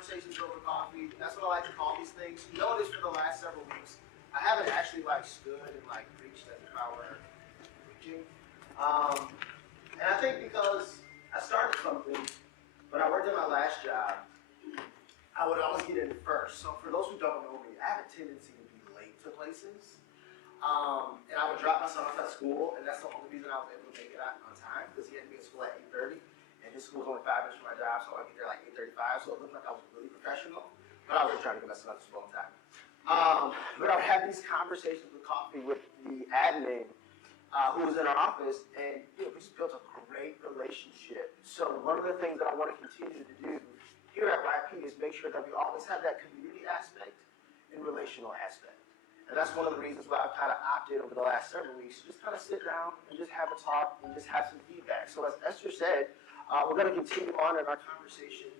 conversations over coffee. That's what I like to call these things. You notice for the last several weeks, I haven't actually stood and preached as if I were preaching. And I think because I started something, when I worked at my last job, I would always get in first. So for those who don't know me, I have a tendency to be late to places. And I would drop my son off at school, and that's the only reason I was able to make it out on time, because he had to be at school at 8:30. And his school was only 5 minutes from my job, so I'd get there 8:35, so it looked like I was really professional, but I was just trying to get my son to school on time. But I would have these conversations with coffee with the admin who was in our office, and we just built a great relationship. So one of the things that I want to continue to do here at YP is make sure that we always have that community aspect and relational aspect. And that's one of the reasons why I've kind of opted over the last several weeks to just kind of sit down and just have a talk and just have some feedback. So as Esther said, we're going to continue on in our conversation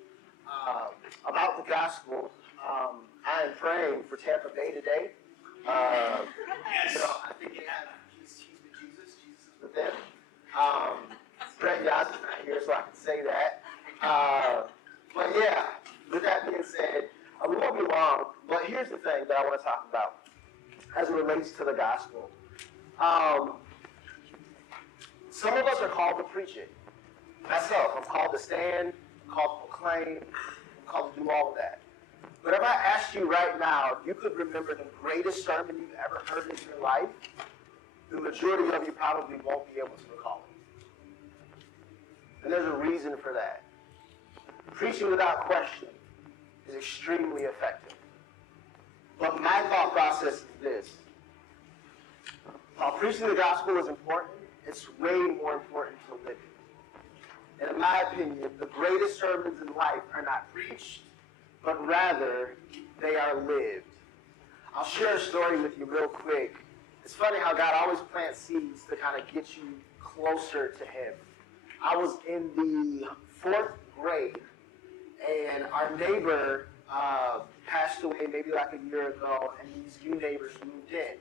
about the gospel. I am praying for Tampa Bay today. Yes. I think he's with Jesus. Jesus is with them. Brent.hatchett is not here, so I can say that. But yeah, with that being said, we won't be long. But here's the thing that I want to talk about as it relates to the gospel. Some of us are called to preach it. Myself, I'm called to stand, I'm called to proclaim, I'm called to do all of that. But if I asked you right now, if you could remember the greatest sermon you've ever heard in your life, the majority of you probably won't be able to recall it. And there's a reason for that. Preaching without question is extremely effective. But my thought process is this. While preaching the gospel is important, it's way more important to live it. And in my opinion, the greatest sermons in life are not preached, but rather they are lived. I'll share a story with you real quick. It's funny how God always plants seeds to kind of get you closer to Him. I was in the 4th grade, and our neighbor passed away maybe a year ago, and these new neighbors moved in.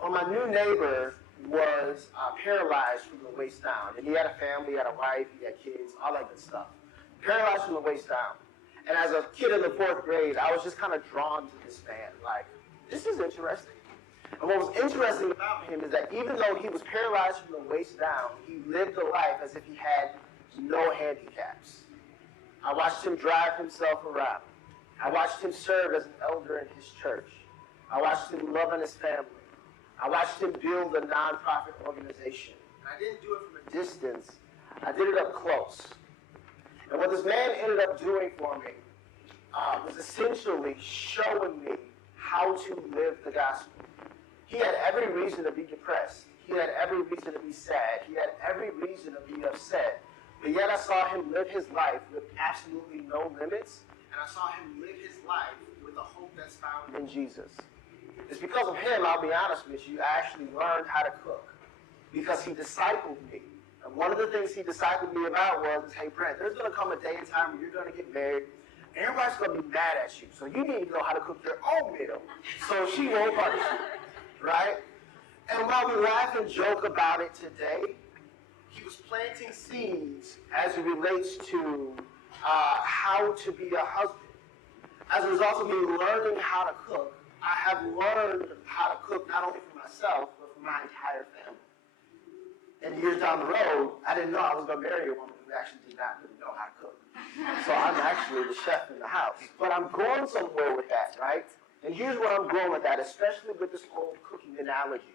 Well, my new neighbor was paralyzed from the waist down. And he had a family, he had a wife, he had kids, all that good stuff. Paralyzed from the waist down. And as a kid in the 4th grade, I was just kind of drawn to this man. This is interesting. And what was interesting about him is that even though he was paralyzed from the waist down, he lived a life as if he had no handicaps. I watched him drive himself around. I watched him serve as an elder in his church. I watched him love on his family. I watched him build a nonprofit organization. And I didn't do it from a distance. I did it up close. And what this man ended up doing for me was essentially showing me how to live the gospel. He had every reason to be depressed. He had every reason to be sad. He had every reason to be upset. But yet I saw him live his life with absolutely no limits. And I saw him live his life with a hope that's found in Jesus. It's because of him, I'll be honest with you, I actually learned how to cook. Because he discipled me. And one of the things he discipled me about was, hey, Brent, there's going to come a day and time when you're going to get married. And everybody's going to be mad at you. So you need to know how to cook your own meal so she won't punish you. Right? And while we laugh and joke about it today, he was planting seeds as it relates to how to be a husband. As a result of me learning how to cook, I have learned how to cook not only for myself, but for my entire family. And years down the road, I didn't know I was going to marry a woman who actually did not really know how to cook. So I'm actually the chef in the house. But I'm going somewhere with that, right? And here's where I'm going with that, especially with this whole cooking analogy.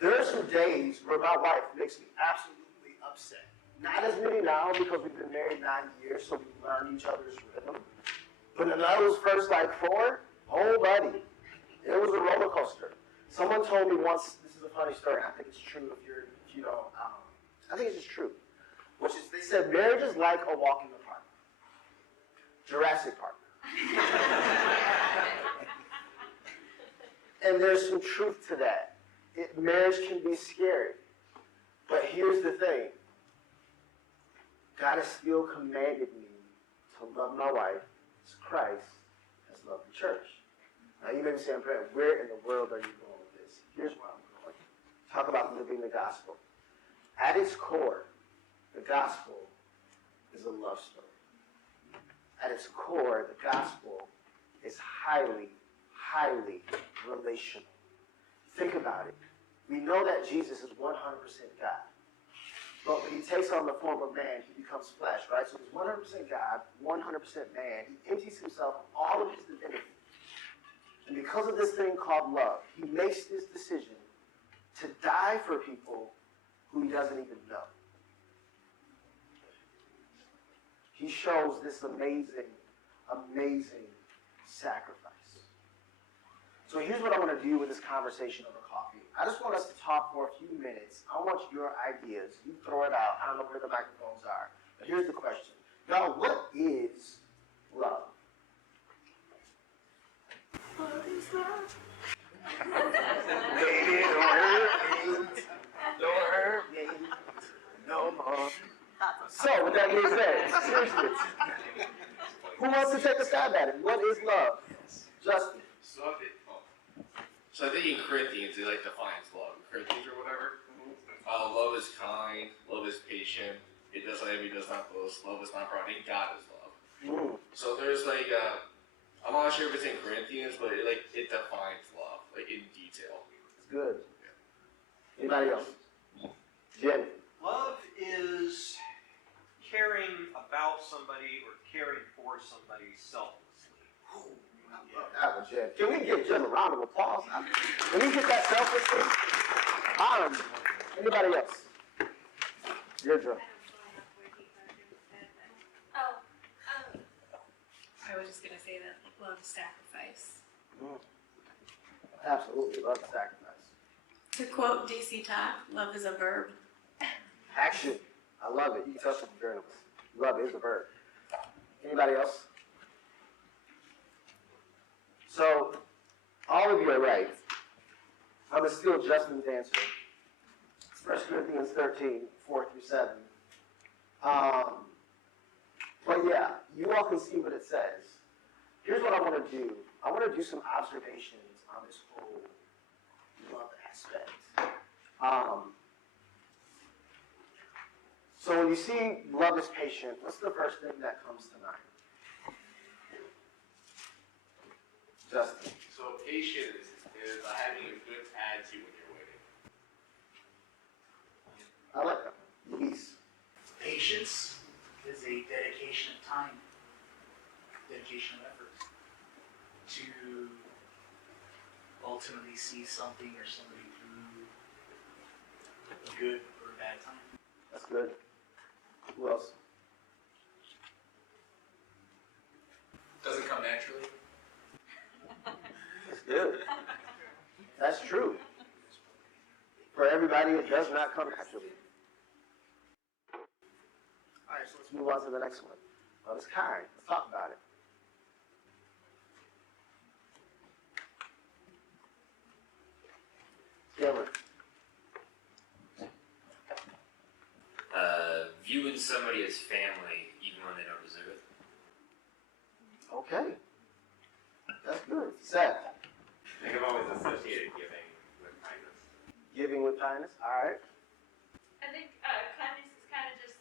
There are some days where my wife makes me absolutely upset. Not as many now because we've been married 9 years, so we learn each other's rhythm. But in those first 4, oh buddy, it was a roller coaster. Someone told me once, this is a funny story, I think it's true if you don't, I think it's just true. Which is, they said marriage is like a walk in the park. Jurassic Park. And there's some truth to that. Marriage can be scary. But here's the thing. God has still commanded me to love my wife as Christ has loved the church. Now you may be saying, Brent, where in the world are you going with this? Here's where I'm going. Talk about living the gospel. At its core, the gospel is a love story. at its core, the gospel is highly, highly relational. Think about it. We know that Jesus is 100% God. But when he takes on the form of man, he becomes flesh, right? So he's 100% God, 100% man. He empties himself of all of his divinity. And because of this thing called love, he makes this decision to die for people who he doesn't even know. He shows this amazing, amazing sacrifice. So here's what I want to do with this conversation over coffee. I just want us to talk for a few minutes. I want your ideas. You throw it out. I don't know where the microphones are. But here's the question. Y'all, what is love? What is love? Baby, don't hurt me. Don't hurt me no more. So, with that being said, seriously, who wants to take a stab at it? What is love? Justin. So I think in Corinthians, it defines love. Corinthians or whatever. Love is kind. Love is patient. It does not envy, does not boast. Love is not proud. And God is love. So there's I'm not sure if it's in Corinthians, but it defines love in detail. It's good. Yeah. Anybody else? Jen. Love is caring about somebody or caring for somebody selflessly. That was Jen. Can we give Jen a round of applause? Can we get that selflessly? Anybody else? Your turn. I was just going to say that love is sacrifice. Absolutely, love is sacrifice. To quote DC Talk, love is a verb. Action. I love it. You can tell some journalists. Love is a verb. Anybody else? So, all of you are right. I'm going to steal Justin's answer. It's 1 Corinthians 13, 4 through 7. But yeah, you all can see what it says. Here's what I want to do. I want to do some observations on this whole love aspect. So when you see love is patient, what's the first thing that comes to mind? Justin. So patience is having a good attitude when you're waiting. I like that. Luis. Patience is a dedication of time, dedication of effort to ultimately see something or somebody through a good or a bad time. That's good. Who else? Doesn't come naturally. That's good. That's true. For everybody, it does not come naturally. All right, so let's move on to the next one. Love is kind. Let's talk about it. Cameron. Viewing somebody as family even when they don't deserve it. Okay. That's good. Seth. I think I've always associated giving with kindness. Giving with kindness. All right. I think kindness is kind of just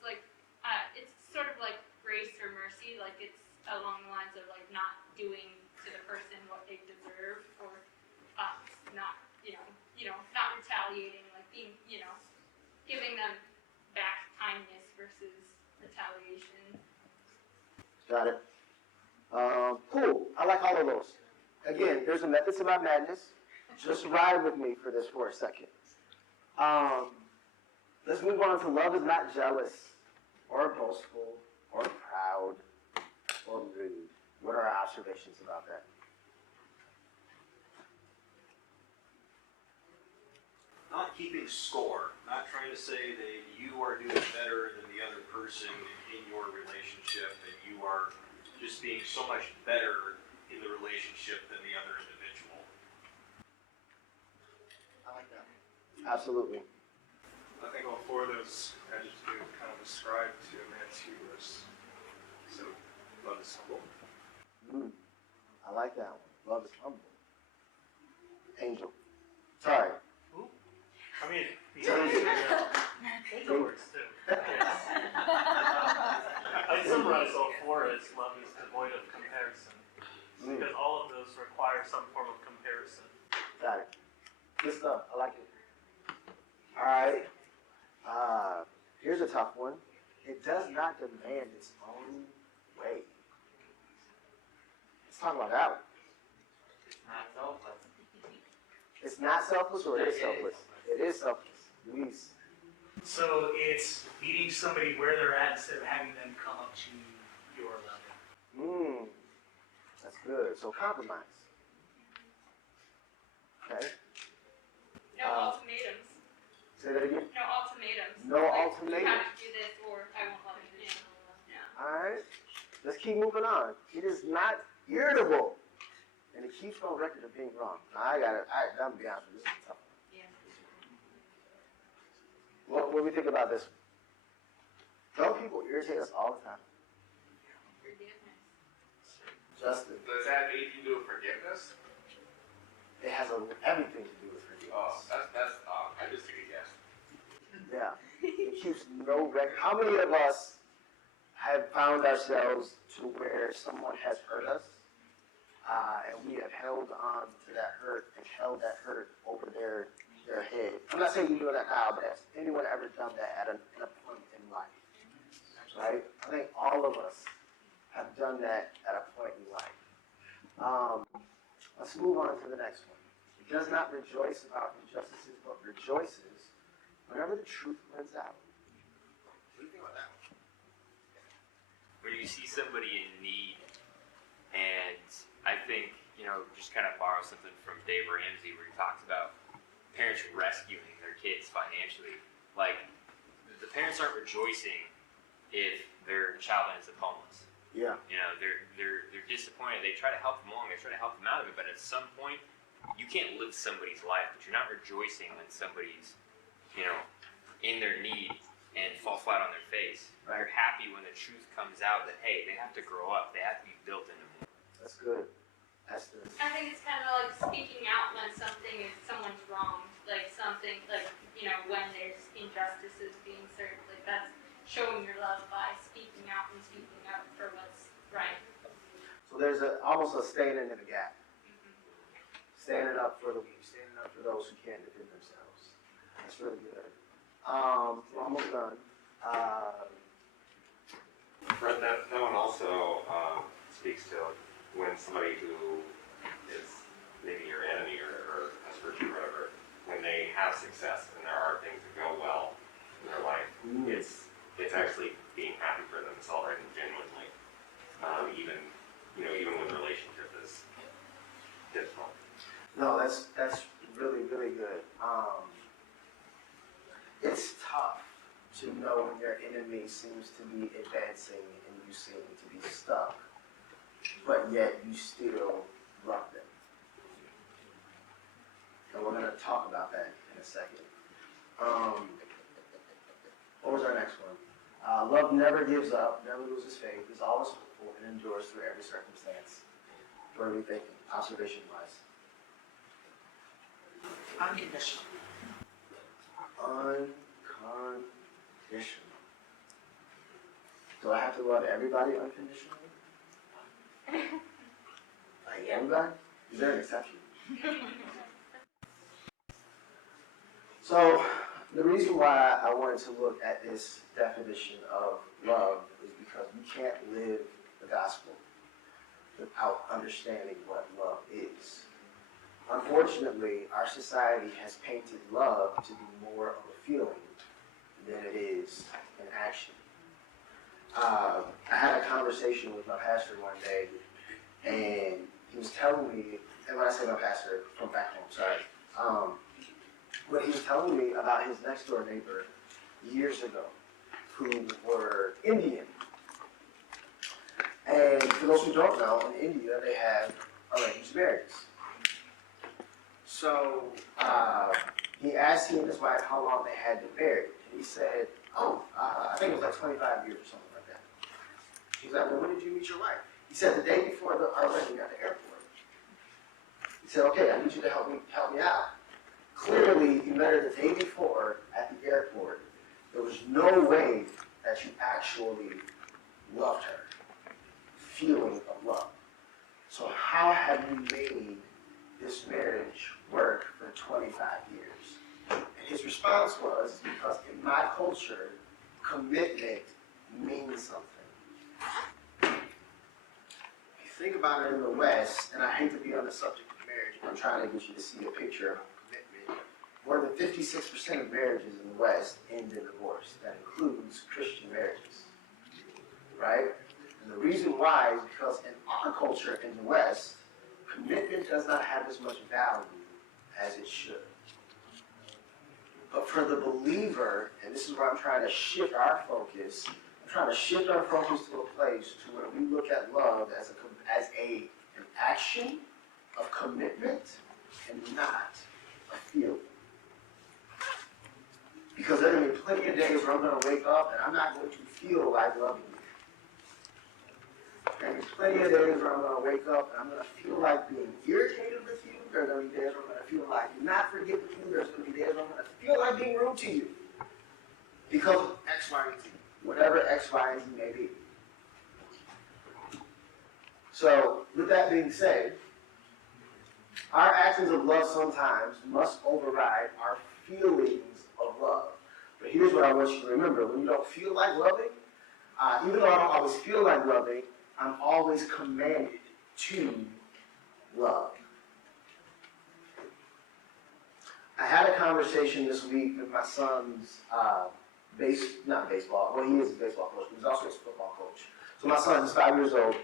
it's sort of like grace or mercy. Like it's along the lines of not doing to the person what they deserve, or not not retaliating. Like being giving them back kindness versus retaliation. Got it. Cool. I like all of those. Again, there's a method to my madness. Just ride with me for this for a second. Let's move on to love is not jealous or boastful or proud or rude. What are our observations about that? Not keeping score, not trying to say that you are doing better than the other person in your relationship, and you are just being so much better in the relationship than the other individual. I like that. Absolutely. I think all four of those adjectives kind of describe to a man's hubris. So, love is humble. I like that one. Love is humble. Angel. Sorry. I mean, Angel words too. I summarize all four as love is Good stuff. I like it. All right. Here's a tough one. It does not demand its own way. Let's talk about that one. Not selfless. It's not selfless or it is selfless? It is selfless. Luis. So it's meeting somebody where they're at instead of having them come up to your level. That's good. So compromise. Okay. No ultimatums. Say that again. No ultimatums. No Like, ultimatums. You have to do this or I won't let you do it. Yeah. All right. Let's keep moving on. It is not irritable. And it keeps on record of being wrong. Now, I'm going to be honest with you. This is a tough one. What do we think about this one? Don't people irritate us all the time? Forgiveness. Justin. Does that have anything to do with forgiveness? It has everything to do with forgiveness. Oh, that's I just took a guess. Yeah. It keeps no record. How many of us have found ourselves to where someone has hurt us, and we have held on to that hurt and held that hurt over their head? I'm not saying you're doing that now, but has anyone ever done that at a point in life? Right? I think all of us have done that at a point in life. Let's move on to the next one. It does not rejoice about injustices, but rejoices whenever the truth wins out. What do you think about that one? When you see somebody in need, and I think, just kind of borrow something from Dave Ramsey where he talks about parents rescuing their kids financially. Like, the parents aren't rejoicing if their child ends up homeless. Yeah. They're disappointed. They try to help them along. They try to help them out of it. But at some point, you can't live somebody's life. But you're not rejoicing when somebody's, in their need and fall flat on their face. Right. You're happy when the truth comes out that, hey, they have to grow up. They have to be built into more. That's good. That's good. I think it's kind of like speaking out when someone's wrong, like something like when there's injustices being served, like that's showing your love by speaking out and speaking up for what's right. So there's almost a standing in the gap. Standing up for the weak, standing up for those who can't defend themselves. That's really good. We're almost done. Brent, that one also speaks to when somebody who is maybe your enemy or has hurt you or whatever, when they have success and there are things that go well in their life, it's actually being happy for them, celebrating genuinely, even when the relationship is difficult. No, that's really, really good. It's tough to know when your enemy seems to be advancing and you seem to be stuck, but yet you still love them. And we're going to talk about that in a second. What was our next one? Love never gives up, never loses faith, is always hopeful, and endures through every circumstance. What are we thinking, observation-wise? Unconditional. Unconditional. Do I have to love everybody unconditionally? Like everybody? Is there an exception? So, the reason why I wanted to look at this definition of love is because we can't live the gospel without understanding what love is. Unfortunately, our society has painted love to be more of a feeling than it is an action. I had a conversation with my pastor one day, and he was telling me, and when I say my pastor, from back home, sorry, but he was telling me about his next door neighbor years ago, who were Indian. And for those who don't know, in India they have arranged marriages. So he asked he and his wife how long they had been married. And he said, I think it was like 25 years or something like that. He's like, well, when did you meet your wife? He said, the day before our wedding at the airport. He said, okay, I need you to help me out. Clearly, you met her the day before at the airport. There was no way that you actually loved her. Feeling of love. So how have you made this marriage work for 25 response was, because in my culture, commitment means something. If you think about it in the West, and I hate to be on the subject of marriage, but I'm trying to get you to see a picture of commitment. More than 56% of marriages in the West end in divorce. That includes Christian marriages, right? And the reason why is because in our culture in the West, commitment does not have as much value as it should. But for the believer, and this is where I'm trying to shift our focus, I'm trying to shift our focus to a place to where we look at love as an action of commitment and not a feeling. Because there are going to be plenty of days where I'm going to wake up and I'm not going to feel like loving you. There are going to be plenty of days where I'm going to wake up and I'm going to feel like being irritated with you. There are going to be days where I'm going to feel like not forgiving you. There's going to be days where I'm going to feel like being rude to you. Because of X, Y, and Z. Whatever X, Y, and Z may be. So, with that being said, our actions of love sometimes must override our feelings of love. But here's what I want you to remember. When you don't feel like loving, even though I don't always feel like loving, I'm always commanded to love. I had a conversation this week with my son's not baseball, well, he is a baseball coach, but he's also a football coach. So my son is 5 years old.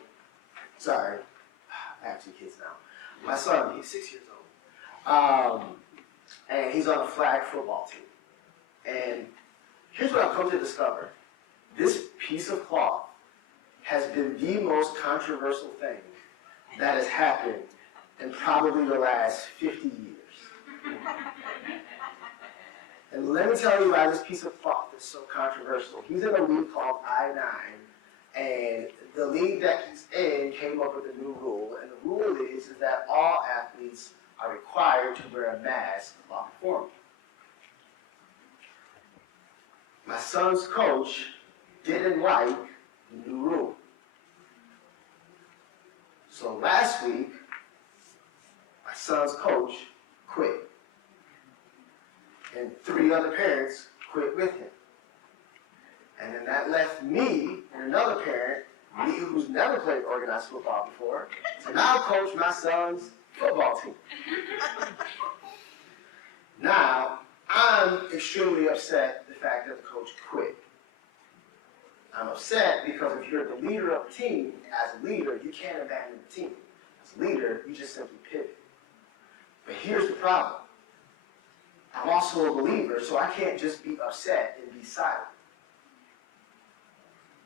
Sorry, I have 2 kids now. My son, he's 6 years old. And he's on a flag football team. And here's what I've come to discover. This piece of cloth has been the most controversial thing that has happened in probably the last 50 years. And let me tell you why this piece of cloth is so controversial. He's in a league called I-9, and the league that he's in came up with a new rule, and the rule is that all athletes are required to wear a mask while performing. My son's coach didn't like the new rule. So last week, my son's coach quit. And 3 other parents quit with him. And then that left me and another parent, me who's never played organized football before, to now coach my son's football team. Now, I'm extremely upset the fact that the coach quit. I'm upset because if you're the leader of a team, as a leader, you can't abandon the team. As a leader, you just simply pivot. But here's the problem. I'm also a believer, so I can't just be upset and be silent.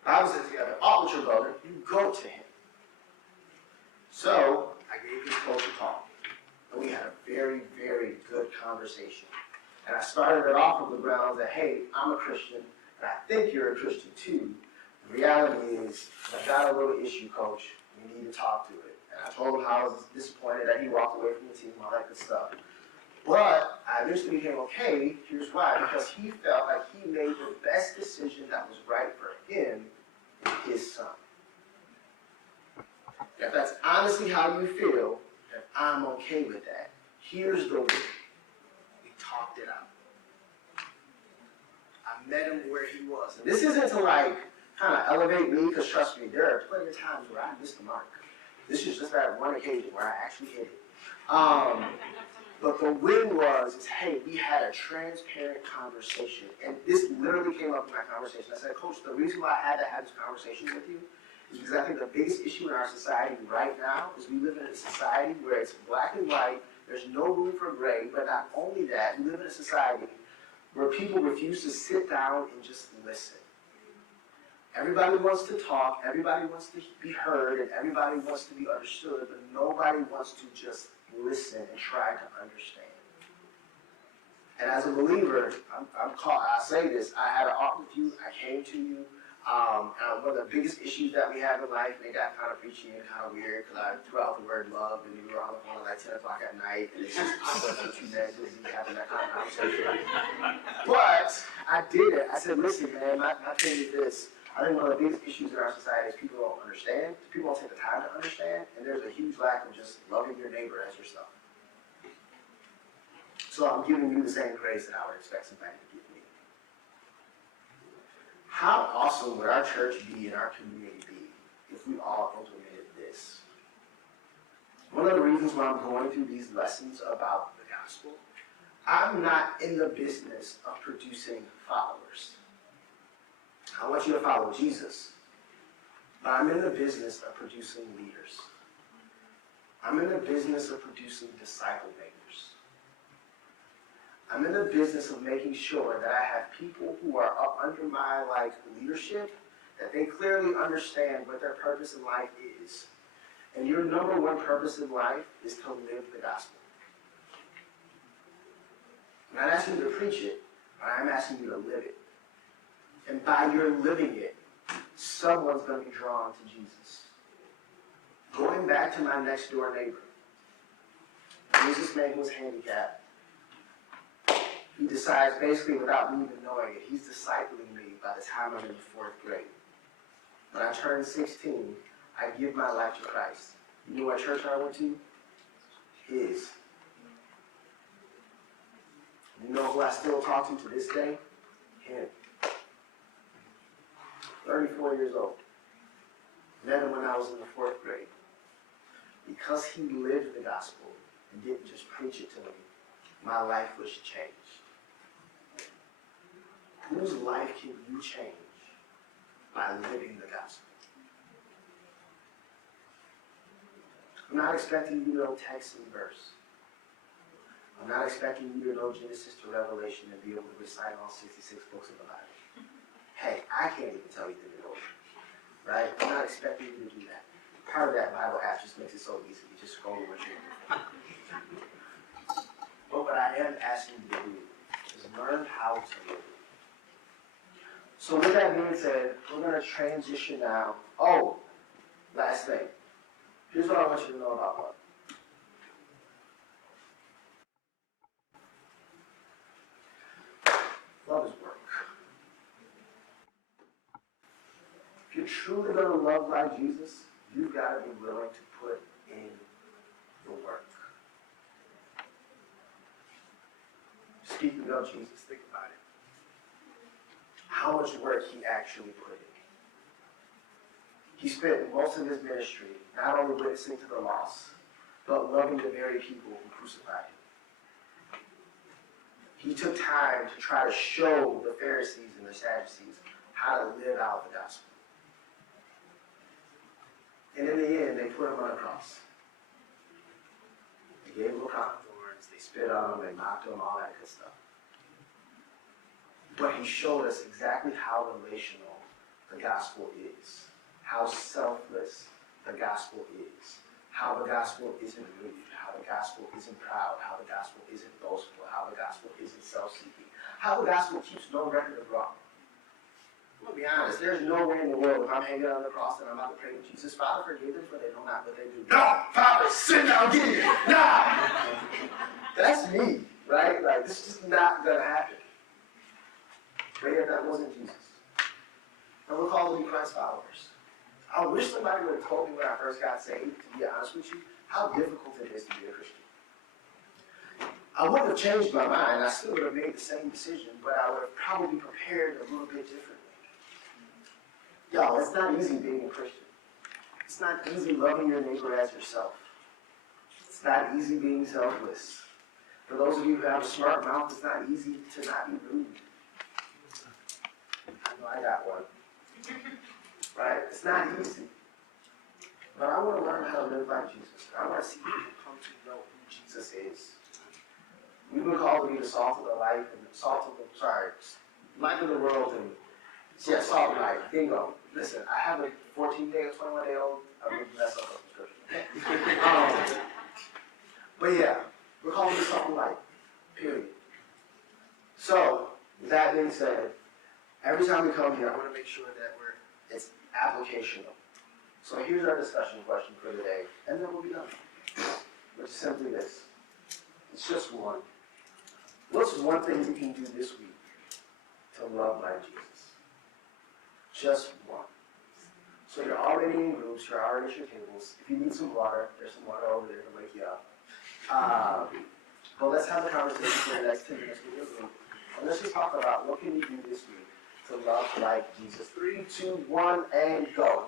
The Bible says if you have an ought with your brother, you go to him. So I gave this coach a call. And we had a very, very good conversation. And I started it off on the grounds that, hey, I'm a Christian, and I think you're a Christian too. The reality is, I've got a little issue, coach. We need to talk to it. And I told him how I was disappointed that he walked away from the team, all that good stuff. But I eventually became okay. Here's why. Because he felt like he made the best decision that was right for him and his son. If that's honestly how you feel, then I'm okay with that. Here's the way. We talked it out. I met him where he was. And this isn't to like kind of elevate me, because trust me, there are plenty of times where I missed the mark. This is just that one occasion where I actually hit it. But the win was, hey, we had a transparent conversation. And this literally came up in my conversation. I said, Coach, the reason why I had to have this conversation with you is because I think the biggest issue in our society right now is we live in a society where it's black and white, there's no room for gray, but not only that, we live in a society where people refuse to sit down and just listen. Everybody wants to talk, everybody wants to be heard, and everybody wants to be understood, but nobody wants to just listen and try to understand. And as a believer, I say this, I had an art with you, I came to you. One of the biggest issues that we have in life, they got kind of preachy and kind of weird, because I threw out the word love, and we were on the phone at like 10 o'clock at night, and it's just too bad busy having that kind of conversation. But I did it. I said, listen, man, my thing is this. I think one of the biggest issues in our society is people don't understand. People don't take the time to understand, and there's a huge lack of just loving your neighbor as yourself. So I'm giving you the same grace that I would expect somebody to give me. How awesome would our church be and our community be if we all implemented this? One of the reasons why I'm going through these lessons about the gospel, I'm not in the business of producing followers. I want you to follow Jesus, but I'm in the business of producing leaders. I'm in the business of producing disciple makers. I'm in the business of making sure that I have people who are up under my leadership, that they clearly understand what their purpose in life is. And your number one purpose in life is to live the gospel. I'm not asking you to preach it, but I'm asking you to live it. And by your living it, someone's going to be drawn to Jesus. Going back to my next door neighbor, there's this man who was handicapped. He decides, basically without me even knowing it, he's discipling me by the time I'm in the 4th grade. When I turned 16, I give my life to Christ. You know what church I went to? His. You know who I still talk to this day? Him. 34 years old. Met him when I was in the 4th grade. Because he lived the gospel and didn't just preach it to me, my life was changed. Whose life can you change by living the gospel? I'm not expecting you to know text and verse. I'm not expecting you to know Genesis to Revelation and be able to recite all 66 books of the Bible. Hey, I can't even tell you the order, right? I'm not expecting you to do that. Part of that Bible app just makes it so easy. You just scroll over to it. But what I am asking you to do is learn how to live. So with that being said, we're going to transition now. Oh, last thing. Here's what I want you to know about love. Love is work. If you're truly going to love like Jesus, you've got to be willing to put in the work. Speaking of Jesus, think about it. How much work he actually put in. He spent most of his ministry not only witnessing to the lost, but loving the very people who crucified him. He took time to try to show the Pharisees and the Sadducees how to live out the gospel. And in the end, they put him on a cross. They gave him a crown of thorns, they spit on him, they mocked him, all that good stuff. But he showed us exactly how relational the gospel is, how selfless the gospel is, how the gospel isn't rude, how the gospel isn't proud, how the gospel isn't boastful, how the gospel isn't self-seeking, how the gospel keeps no record of wrong. I'm going to be honest, there's no way in the world if I'm hanging on the cross and I'm about to pray to Jesus, Father, forgive them for they know not what they do. No, Father, sin now again. Nah. That's me, right? Like, this is not going to happen. But yet that wasn't Jesus. And we're called to be Christ followers. I wish somebody would have told me when I first got saved, to be honest with you, how difficult it is to be a Christian. I wouldn't have changed my mind. I still would have made the same decision, but I would have probably prepared a little bit differently. Y'all, it's not easy being a Christian. It's not easy loving your neighbor as yourself. It's not easy being selfless. For those of you who have a smart mouth, it's not easy to not be rude. I know I got one. Right? It's not easy. But I want to learn how to live like Jesus. I want to see people come to know who Jesus is. We've been called to be the salt of the life and the light of the world and salt and light. Bingo. Listen, I have a 14-day or 21-day-old. I'm going to mess up the prescription. But yeah, we're called to be salt and light. Period. So, with that being said, every time we come here, I want to make sure that it's applicational. So here's our discussion question for the day, and then we'll be done. Which is simply this. It's just one. What's one thing you can do this week to love like Jesus? Just one. So you're already in groups, you're already at your tables. If you need some water, there's some water over there to wake you up. But let's have a conversation for the next 10 minutes with your group. And let's just talk about what can we do this week to love like Jesus. 3, 2, 1, and go.